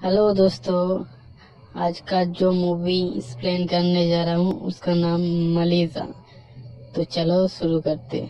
Hello दोस्तों। आज का जो मूवी एक्सप्लेन करने जा रहा हूँ उसका नाम मलीज़ा। तो चलो शुरू करते।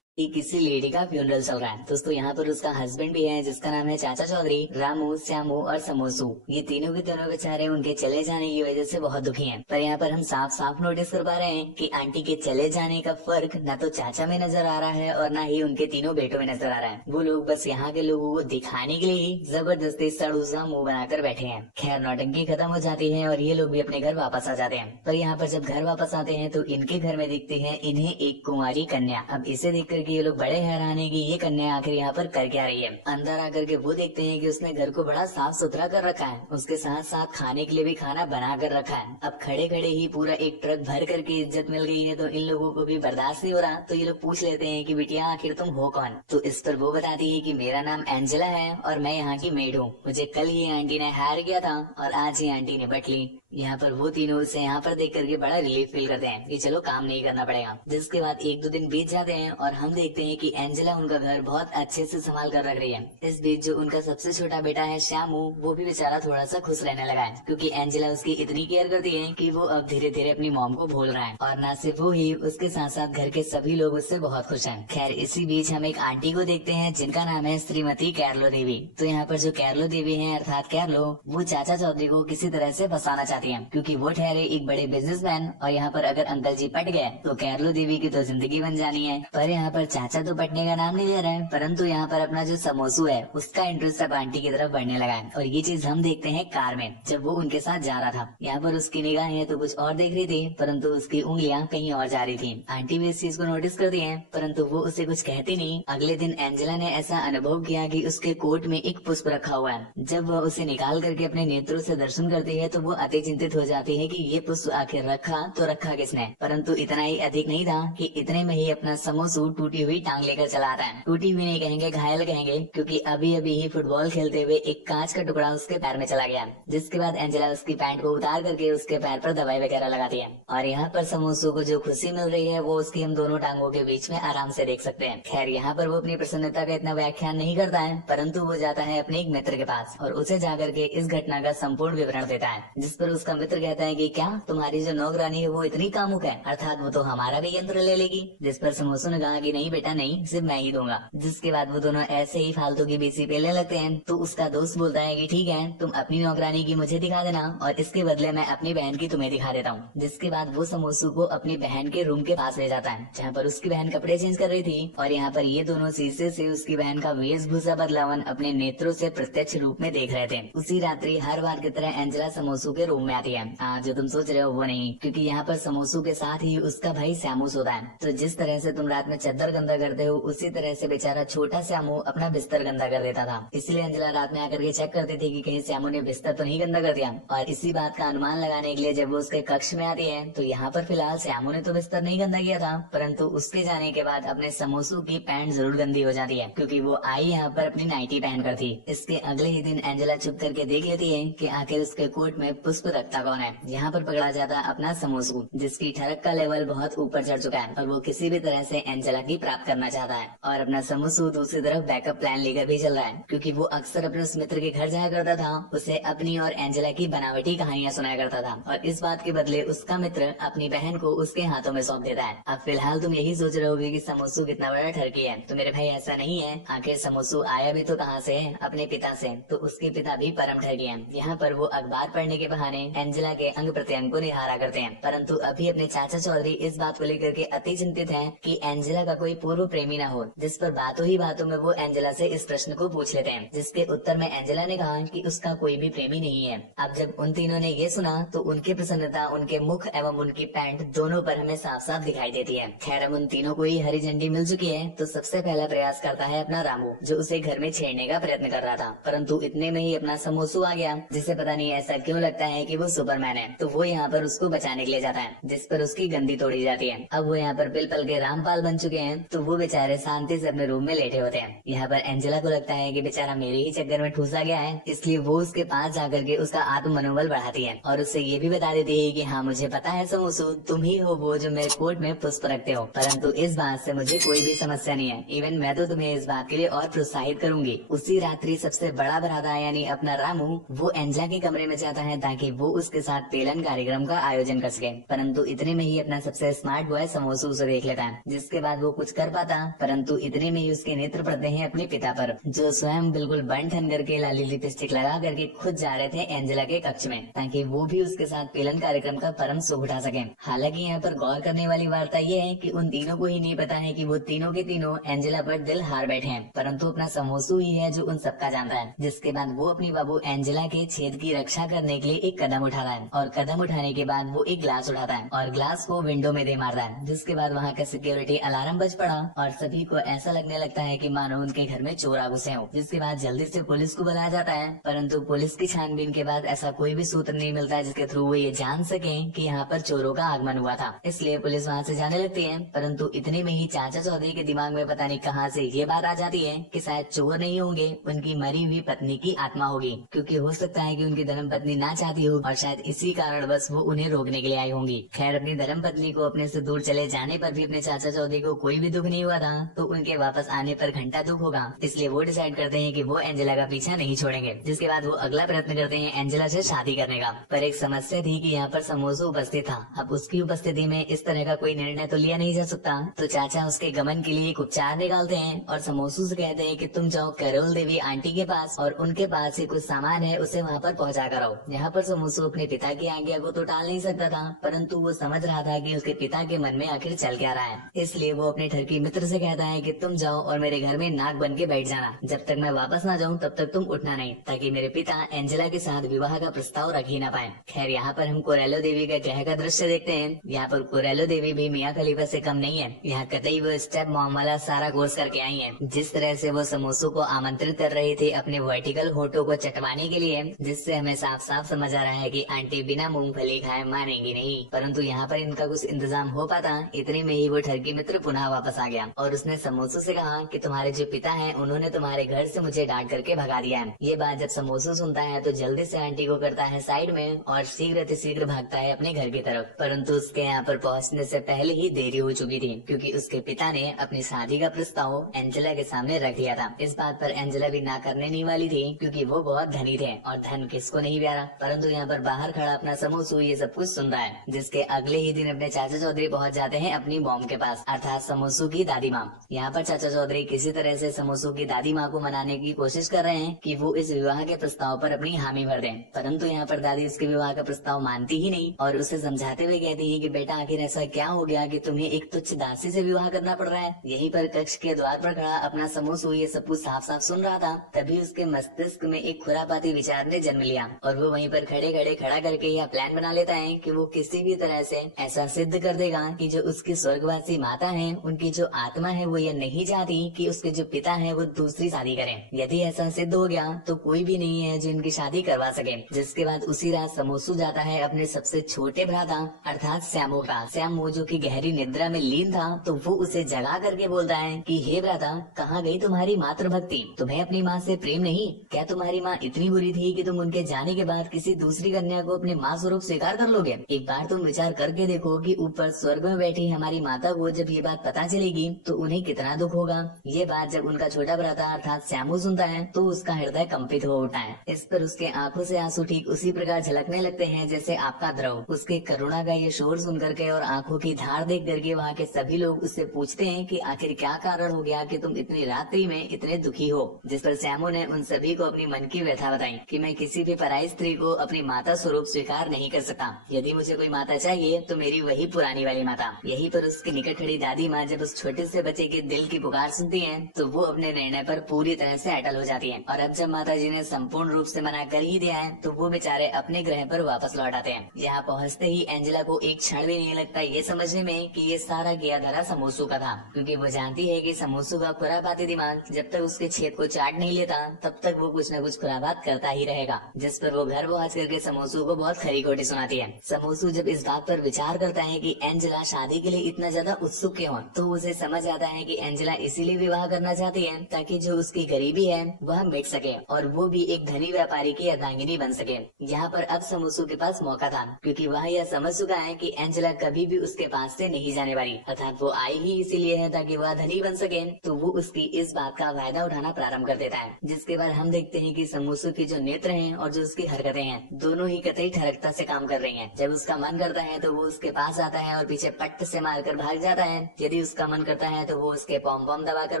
कि किसी लेडी का फ्यूनरल चल रहा है दोस्तों। यहाँ पर उसका हस्बैंड भी है जिसका नाम है चाचा चौधरी। रामू, श्यामू और समोसू, ये तीनों के तीनों बेचारे उनके चले जाने की वजह से बहुत दुखी हैं। पर यहाँ पर हम साफ साफ नोटिस कर पा रहे हैं कि आंटी के चले जाने का फर्क ना तो चाचा में नजर आ रहा है और ना ही उनके तीनों बेटों में नजर आ रहा है। वो लोग बस यहाँ के लोगों को दिखाने के लिए ही जबरदस्ती सड़ूसा मुंह बनाकर बैठे हैं। खैर, नौटंकी खत्म हो जाती है और ये लोग भी अपने घर वापस आ जाते हैं। पर यहाँ पर जब घर वापस आते हैं तो इनके घर में दिखती है इन्हें एक कुंवारी कन्या। अब इसे देखकर ये लोग बड़े हैरान है कि ये कन्या आखिर यहाँ पर कर क्या रही है। अंदर आकर के वो देखते हैं कि उसने घर को बड़ा साफ सुथरा कर रखा है, उसके साथ साथ खाने के लिए भी खाना बना कर रखा है। अब खड़े खड़े ही पूरा एक ट्रक भर करके इज्जत मिल गई है तो इन लोगों को भी बर्दाश्त नहीं हो रहा। तो ये लोग पूछ लेते हैं कि बिटिया आखिर तुम हो कौन। तो इस पर वो बताती है कि मेरा नाम एंजेला है और मैं यहाँ की मेड हूँ। मुझे कल ही आंटी ने हायर किया था और आज ही आंटी ने बट ली। यहाँ पर वो तीनों उसे यहाँ पर देख करके बड़ा रिलीफ फील करते हैं कि चलो काम नहीं करना पड़ेगा। जिसके बाद एक दो दिन बीत जाते हैं और हम देखते हैं कि एंजेला उनका घर बहुत अच्छे से संभाल कर रख रही है। इस बीच जो उनका सबसे छोटा बेटा है श्यामू, वो भी बेचारा थोड़ा सा खुश रहने लगा है क्योंकि एंजेला उसकी इतनी केयर करती है कि वो अब धीरे धीरे अपनी मॉम को भूल रहा है। और न सिर्फ वो ही, उसके साथ साथ घर के सभी लोग उससे बहुत खुश हैं। खैर, इसी बीच हम एक आंटी को देखते हैं जिनका नाम है श्रीमती कैरलो देवी। तो यहाँ पर जो कैरलो देवी है अर्थात कैरलो, वो चाचा चौधरी को किसी तरह से फंसाना चाहती है क्योंकि वो ठहरे एक बड़े बिजनेसमैन और यहाँ पर अगर अंकल जी पट गए तो कैरलो देवी की तो जिंदगी बन जानी है। पर यहाँ पर चाचा तो पटने का नाम नहीं ले रहा है, परंतु यहाँ पर अपना जो समोसू है उसका इंटरेस्ट अब आंटी की तरफ बढ़ने लगा है। और ये चीज हम देखते हैं कार में जब वो उनके साथ जा रहा था। यहाँ पर उसकी निगाहें तो कुछ और देख रही थी परंतु उसकी उंगलियां कहीं और जा रही थी। आंटी भी इस चीज को नोटिस करती है परंतु वो उसे कुछ कहती नहीं। अगले दिन एंजेला ने ऐसा अनुभव किया कि उसके कोट में एक पुष्प रखा हुआ है। जब वह उसे निकाल करके अपने नेत्रों से दर्शन करती है तो वो अति चिंतित हो जाती है कि ये पुष्प आखिर रखा तो रखा किसने। परंतु इतना ही अधिक नहीं था कि इतने में ही अपना समोसू टूटी हुई टांग लेकर चला आता है। टूटी हुई नहीं कहेंगे, घायल कहेंगे, क्योंकि अभी अभी ही फुटबॉल खेलते हुए एक कांच का टुकड़ा उसके पैर में चला गया। जिसके बाद एंजेला उसकी पैंट को उतार करके उसके पैर पर दवाई वगैरह लगाती है। और यहाँ पर समोसू को जो खुशी मिल रही है वो उसकी हम दोनों टांगों के बीच में आराम से देख सकते हैं। खैर, यहाँ पर वो अपनी प्रसन्नता का इतना व्याख्यान नहीं करता है परंतु वो जाता है अपने एक मित्र के पास और उसे जाकर के इस घटना का संपूर्ण विवरण देता है। जिस पर उसका मित्र कहता है कि क्या तुम्हारी जो नौकरानी है वो इतनी कामुक है, अर्थात वो तो हमारा भी यंत्र ले लेगी। जिस पर समोसू ने कहा कि नहीं बेटा नहीं, सिर्फ मैं ही दूंगा। जिसके बाद वो दोनों ऐसे ही फालतू की बीसी पेलने लगते हैं। तो उसका दोस्त बोलता है कि ठीक है, तुम अपनी नौकरानी की मुझे दिखा देना और इसके बदले मैं अपनी बहन की तुम्हें दिखा देता हूँ। जिसके बाद वो समोसू को अपनी बहन के रूम के पास ले जाता है जहाँ पर उसकी बहन कपड़े चेंज कर रही थी। और यहाँ पर ये दोनों शीशे से उसकी बहन का वेशभूषा बदलावन अपने नेत्रों से प्रत्यक्ष रूप में देख रहे थे। उसी रात्रि हर बार की तरह एंजेला समोसू के रूम में आती है। जो तुम सोच रहे हो वो नहीं, क्योंकि यहाँ पर समोसू के साथ ही उसका भाई श्यामू सोता है। तो जिस तरह से तुम रात में चद्दर गंदा करते हो उसी तरह से बेचारा छोटा श्यामू अपना बिस्तर गंदा कर देता था। इसलिए अंजला रात में आकर के चेक करती थी कि कहीं श्यामू ने बिस्तर तो नहीं गंदा कर दिया। और इसी बात का अनुमान लगाने के लिए जब वो उसके कक्ष में आती है तो यहाँ पर फिलहाल श्यामू ने तो बिस्तर नहीं गंदा किया था परंतु उसके जाने के बाद अपने समोसू की पैंट जरूर गंदी हो जाती है क्योंकि वो आई यहाँ पर अपनी नाइटी पहन कर थी। इसके अगले ही दिन एंजेला चुप करके देख लेती है कि आखिर उसके कोट में पुष्प रखता कौन है। यहाँ पर पकड़ा जाता अपना समोसू जिसकी ठरक का लेवल बहुत ऊपर चढ़ चुका है और वो किसी भी तरह से एंजेला की प्राप्त करना चाहता है। और अपना समोसू दूसरी तरफ बैकअप प्लान लेकर भी चल रहा है क्योंकि वो अक्सर अपने उस मित्र के घर जाया करता था, उसे अपनी और एंजेला की बनावटी कहानियां सुनाया करता था और इस बात के बदले उसका मित्र अपनी बहन को उसके हाथों में सौंप देता है। अब फिलहाल तुम यही सोच रहे होगे कि समोसू कितना बड़ा ठरकी है, तो मेरे भाई ऐसा नहीं है। आखिर समोसू आया भी तो कहाँ से है, अपने पिता से। तो उसके पिता भी परम ठरकी हैं। यहाँ पर वो अखबार पढ़ने के बहाने एंजेला के अंग प्रत्यंग को निहारा करते हैं परंतु अभी अपने चाचा चौधरी इस बात को लेकर के अति चिंतित हैं कि एंजेला का कोई पूर्व प्रेमी न हो। जिस पर बातों ही बातों में वो एंजेला से इस प्रश्न को पूछ लेते हैं जिसके उत्तर में एंजेला ने कहा कि उसका कोई भी प्रेमी नहीं है। अब जब उन तीनों ने ये सुना तो उनकी प्रसन्नता उनके मुख एवं उनकी पैंट दोनों पर हमें साफ साफ दिखाई देती है। खैर, अब उन तीनों को ही हरी झंडी मिल चुकी है तो सबसे पहला प्रयास करता है अपना रामू जो उसे घर में छेड़ने का प्रयत्न कर रहा था परंतु इतने में ही अपना समोसू आ गया जिसे पता नहीं ऐसा क्यों लगता है कि वो सुपरमैन है। तो वो यहाँ पर उसको बचाने के लिए जाता है जिस पर उसकी गंदी तोड़ी जाती है। अब वो यहाँ पर पिल पल के रामपाल बन चुके हैं तो वो बेचारे शांति से अपने रूम में लेटे होते हैं। यहाँ पर एंजेला को लगता है कि बेचारा मेरे ही चक्कर में ठूसा गया है, इसलिए वो उसके पास जाकर के उसका आत्म मनोबल बढ़ाती है और उससे ये भी बता देती है कि हाँ मुझे पता है समोसू, तुम ही हो वो जो मेरे कोट में पुष्प रखते हो, परंतु इस बात से मुझे कोई भी समस्या नहीं है। इवन मैं तो तुम्हें इस बात के लिए और प्रोत्साहित करूंगी। उसी रात्रि सबसे बड़ा भ्राता यानी अपना रामू वो एंजेला के कमरे में जाता है ताकि वो उसके साथ पेलन कार्यक्रम का आयोजन कर सके, परंतु इतने में ही अपना सबसे स्मार्ट बॉय समोसू उसे देख लेता है, जिसके बाद वो कुछ कर पाता, परंतु इतने में ही उसके नेत्र पड़ते हैं अपने पिता पर, जो स्वयं बिल्कुल बन ठन करके लाली लिपस्टिक लगा करके खुद जा रहे थे एंजेला के कक्ष में ताकि वो भी उसके साथ पेलन कार्यक्रम का परम सुख उठा सके। हालांकि यहाँ पर गौर करने वाली वार्ता ये है कि उन तीनों को ही नहीं पता है कि वो तीनों के तीनों एंजेला पर दिल हार बैठे हैं, परंतु अपना समोसू ही है जो उन सबका जानता है। जिसके बाद वो अपनी बाबू एंजेला के छेद की रक्षा करने के लिए एक कदम उठाता है और कदम उठाने के बाद वो एक ग्लास उठाता है और ग्लास को विंडो में दे मारता है, जिसके बाद वहाँ का सिक्योरिटी अलार्म बज पड़ा और सभी को ऐसा लगने लगता है कि मानो उनके घर में चोर आ घुसे हो। जिसके बाद जल्दी से पुलिस को बुलाया जाता है, परंतु पुलिस की छानबीन के बाद ऐसा कोई भी सूत्र नहीं मिलता है जिसके थ्रू वो ये जान सके कि यहाँ पर चोरों का आगमन हुआ था, इसलिए पुलिस वहाँ से जाने लगती है। परंतु इतने में ही चाचा चौधरी के दिमाग में पता नहीं कहाँ से ये बात आ जाती है कि शायद चोर नहीं होंगे, उनकी मरी हुई पत्नी की आत्मा होगी, क्योंकि हो सकता है कि उनकी धर्म पत्नी ना चाहती हो और शायद इसी कारण बस वो उन्हें रोकने के लिए आई होंगी। खैर अपनी धर्म पत्नी को अपने से दूर चले जाने पर भी अपने चाचा चौधरी को कोई भी दुख नहीं हुआ था, तो उनके वापस आने पर घंटा दुख होगा, इसलिए वो डिसाइड करते हैं कि वो एंजेला का पीछा नहीं छोड़ेंगे। जिसके बाद वो अगला प्रयत्न करते हैं एंजेला से शादी करने का, पर एक समस्या थी कि यहाँ पर समोसू उपस्थित था। अब उसकी उपस्थिति में इस तरह का कोई निर्णय तो लिया नहीं जा सकता, तो चाचा उसके गमन के लिए एक उपचार निकालते हैं और समोसू से कहते हैं कि तुम जाओ कैरोल देवी आंटी के पास और उनके पास ही कुछ सामान है उसे वहाँ पर पहुँचा कर आओ। यहाँ पर समोसू अपने पिता की आज्ञा को तो टाल नहीं सकता था, परंतु वो समझ रहा था कि उसके पिता के मन में आखिर चल क्या रहा है, इसलिए वो अपने ठरकी मित्र से कहता है कि तुम जाओ और मेरे घर में नाक बन के बैठ जाना, जब तक मैं वापस ना जाऊँ तब तक तुम उठना नहीं, ताकि मेरे पिता एंजेला के साथ विवाह का प्रस्ताव रख ही न पाए। खैर यहाँ पर हम कोरेलो देवी का ग्रह का दृश्य देखते हैं। यहाँ पर कोरेलो देवी भी मियाँ खलीफा से कम नहीं है, यहाँ कतई वो स्टेप मॉम वाला सारा कोर्स करके आई है। जिस तरह से वो समोसू को आमंत्रित कर रही थी अपने वर्टिकल होठों को चटवाने के लिए, जिससे हमें साफ साफ समझ आ रहा है कि आंटी बिना मूंगफली खाए मानेंगी नहीं, परंतु यहाँ पर इनका कुछ इंतजाम हो पाता। इतने में ही वो ठरकी मित्र पुनः वापस आ गया और उसने समोसू से कहा कि तुम्हारे जो पिता हैं उन्होंने तुम्हारे घर से मुझे डांट करके भगा दिया है। ये बात जब समोसू सुनता है तो जल्दी से आंटी को करता है साइड में और शीघ्र भागता है अपने घर की तरफ, परंतु उसके यहाँ पर पहुँचने से पहले ही देरी हो चुकी थी, क्योंकि उसके पिता ने अपनी शादी का प्रस्ताव एंजेला के सामने रख दिया था। इस बात पर एंजेला भी ना करने नहीं वाली थी, क्योंकि वो बहुत धनी थे और धन किसको नहीं प्यारा, परंतु यहाँ पर बाहर खड़ा अपना समोसू ये सब कुछ सुन रहा है। जिसके अगले ही दिन अपने चाचा चौधरी पहुँच जाते हैं अपनी मॉम के पास, अर्थात समोसू की दादी माँ। यहाँ पर चाचा चौधरी किसी तरह से समोसू की दादी माँ को मनाने की कोशिश कर रहे हैं कि वो इस विवाह के प्रस्ताव पर अपनी हामी भर दें, परंतु यहाँ पर दादी इसके विवाह का प्रस्ताव मानती ही नहीं और उसे समझाते हुए कहती है कि बेटा आखिर ऐसा क्या हो गया कि तुम्हें एक तुच्छ दासी से विवाह करना पड़ रहा है। यहीं पर कक्ष के द्वार पर खड़ा अपना समोसू ये सब कुछ साफ साफ सुन रहा था, तभी उसके मस्तिष्क में एक खुरापाती विचार ने जन्म लिया और वो वहीं पर खड़ा करके यह प्लान बना लेता है कि वो किसी भी तरह से ऐसा सिद्ध कर देगा कि जो उसकी स्वर्गवासी माता है उनकी जो आत्मा है वो ये नहीं चाहती कि उसके जो पिता है वो दूसरी शादी करें। यदि ऐसा सिद्ध हो गया तो कोई भी नहीं है जो इनकी शादी करवा सके। जिसके बाद उसी रात समोसू जाता है अपने सबसे छोटे भ्राता अर्थात श्यामू का। श्यामू जो कि गहरी निद्रा में लीन था, तो वो उसे जगा करके बोलता है कि हे भ्राता, कहाँ गई तुम्हारी मातृभक्ति? तुम्हें अपनी माँ से प्रेम नहीं? क्या तुम्हारी माँ इतनी बुरी थी कि तुम उनके जाने के बाद किसी दूसरी कन्या को अपने माँ स्वरूप स्वीकार कर लोगे? एक बार तुम विचार करके देखो कि ऊपर स्वर्ग में बैठी हमारी माता को जब ये बात पता चलेगी तो उन्हें कितना दुख होगा। ये बात जब उनका छोटा भ्राता अर्थात श्यामू सुनता है तो उसका हृदय कंपित हो उठा है। इस पर उसके आंखों से आंसू ठीक उसी प्रकार झलकने लगते हैं जैसे आपका द्रव। उसके करुणा का ये शोर सुन करके और आंखों की धार देख करके वहाँ के सभी लोग उससे पूछते हैं कि आखिर क्या कारण हो गया कि तुम इतनी रात्रि में इतने दुखी हो। जिस पर श्यामू ने उन सभी को अपनी मन की व्यथा बताई कि मैं किसी भी पराई स्त्री को अपनी माता स्वरूप स्वीकार नहीं कर सकता। यदि मुझे कोई माता चाहिए तो मेरी वही पुरानी वाली माता। यहीं पर उसके निकट खड़ी दादी माँ जब उस छोटे से बच्चे के दिल की पुकार सुनती है तो वो अपने निर्णय पर पूरी तरह से अटल हो जाती है। और अब जब माता जी ने संपूर्ण रूप से मना कर ही दिया है तो वो बेचारे अपने ग्रह पर वापस लौट आते हैं। यहाँ पहुँचते ही एंजेला को एक क्षण भी नहीं लगता ये समझने में कि ये सारा किया धरा समोसू का था, क्योंकि वो जानती है कि समोसू का खुरापाती दिमाग जब तक उसके छेद को चाट नहीं लेता तब तक वो कुछ न कुछ खुराबात करता ही रहेगा। जिस पर वो घर पहुँच करके समोसू को बहुत खरी खोटी सुनाती है। समोसू जब इस बात पर विचार करता है कि एंजेला शादी के लिए इतना ज्यादा उत्सुक क्यों हो, तो उसे समझ आता है कि एंजेला इसीलिए विवाह करना चाहती है ताकि जो उसकी गरीबी है वह मिट सके और वो भी एक धनी व्यापारी की अर्धांगिनी बन सके। यहाँ पर अब समोसू के पास मौका था, क्योंकि वह यह समझ चुका है कि एंजेला कभी भी उसके पास से नहीं जाने वाली, अर्थात वो आई ही इसीलिए है ताकि वह धनी बन सके। तो वो उसकी इस बात का फायदा उठाना प्रारंभ कर देता है, जिसके बाद हम देखते हैं कि समोसू की जो नेत्र हैं और जो उसकी हरकतें हैं दोनों ही कतई ठरकता से काम कर रही हैं। जब उसका मन करता है तो वो उसके पास आता है और पीछे पट्ट से मारकर भाग जाता है। यदि उसका मन करता है तो वो उसके पॉम पॉम दबाकर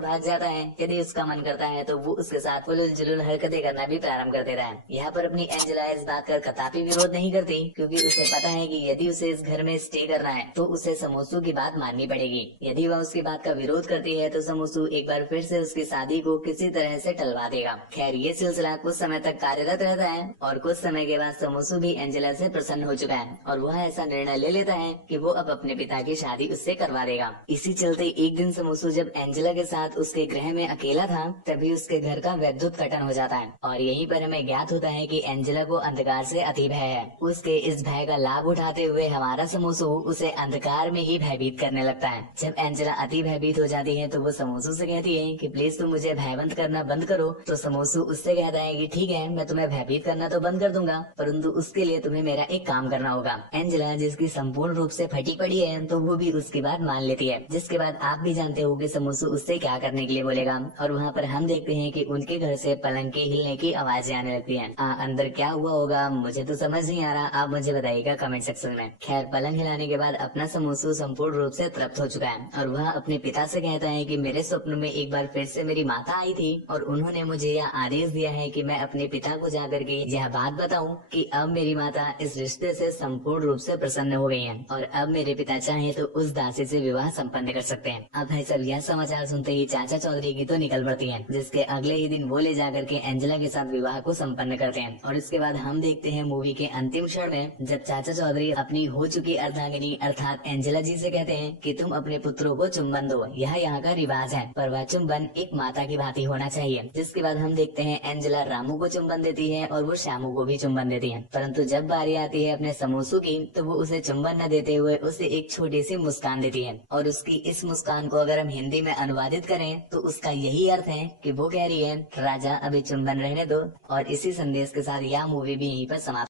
भाग जाता है। यदि उसका मन करता है तो वो उसके साथ फुलुल जुलुल हरकतें करना भी प्रारंभ कर देता है। यहाँ पर अपनी एंजेला इस बात का कदापि विरोध नहीं करती, क्योंकि उसे पता है कि यदि उसे इस घर में स्टे करना है तो उसे समोसू की बात माननी पड़ेगी। यदि वह उसकी बात का विरोध करती है तो समोसू एक बार फिर से उसकी शादी को किसी तरह से टलवा देगा। खैर ये सिलसिला कुछ समय तक कार्यरत रहता है और कुछ समय के बाद समोसू भी एंजेला से प्रसन्न हो चुका है और वह ऐसा निर्णय ले लेता है कि वो अब अपने पिता की शादी उससे करवा देगा। इसी चलते एक दिन समोसू जब एंजेला के साथ उसके गृह में अकेला था तभी उसके घर का विद्युत कटन हो जाता है और यहीं पर हमें ज्ञात होता है कि एंजेला को अंधकार से अति भय है। उसके इस भय का लाभ उठाते हुए हमारा समोसू उसे अंधकार में ही भयभीत करने लगता है। जब एंजेला अति भयभीत हो जाती है तो वो समोसू से कहती है कि प्लीज तुम मुझे भयभंत करना बंद करो। तो समोसू उससे कहता है कि ठीक है, मैं तुम्हें भयभीत करना तो बंद कर दूंगा, परंतु उसके लिए तुम्हें मेरा एक काम करना होगा। एंजेला जिसकी संपूर्ण रूप से फटी पड़ी है तो वो भी उसकी बात मान लेती है, जिसके बाद आप भी जानते हो कि समोसू उससे क्या करने के लिए बोलेगा। और वहाँ पर हम देखते हैं कि उनके घर से पलंग के हिलने की आवाजें आने लगती हैं। अंदर क्या हुआ होगा मुझे तो समझ नहीं आ रहा, आप मुझे बताइएगा कमेंट सेक्शन में। खैर पलंग हिलाने के बाद अपना समोसू संपूर्ण रूप से तृप्त हो चुका है और वह अपने पिता से कहता है कि मेरे स्वप्न में एक बार फिर से मेरी माता आई थी और उन्होंने मुझे यह आदेश दिया है कि मैं अपने पिता को जाकर के यह बात बताऊं कि अब मेरी माता इस रिश्ते से संपूर्ण रूप से प्रसन्न हो गई है और अब मेरे पिता चाहे तो उस दासी से विवाह संपन्न कर सकते हैं। अब भाई सब यह समाचार सुनते ही चाचा चौधरी की तो निकल पड़ती है, जिसके अगले ही दिन वो ले जाकर के एंजेला के साथ विवाह को संपन्न करते हैं। और इसके बाद हम देखते हैं मूवी के अंतिम क्षण में जब चाचा चौधरी अपनी हो चुकी अर्धांगिनी अर्थात एंजेला जी से कहते हैं कि तुम अपने पुत्रों को चुंबन दो, यह यहाँ का रिवाज है, पर वह चुंबन एक माता की भांति होना चाहिए। जिसके बाद हम देखते हैं एंजेला रामू को चुंबन देती है और वो श्यामू को भी चुंबन देती है, परंतु जब बारी आती है अपने समोसू की तो वो उसे चुंबन न देते हुए उसे एक छोटी सी मुस्कान देती है। और उसकी इस मुस्कान को अगर हम हिंदी में अनुवादित करें तो उसका यही अर्थ है कि वो कह रही है राजा अभी चुंबन रहने दो। और इसी संदेश के साथ यह मूवी भी यहीं पर समाप्त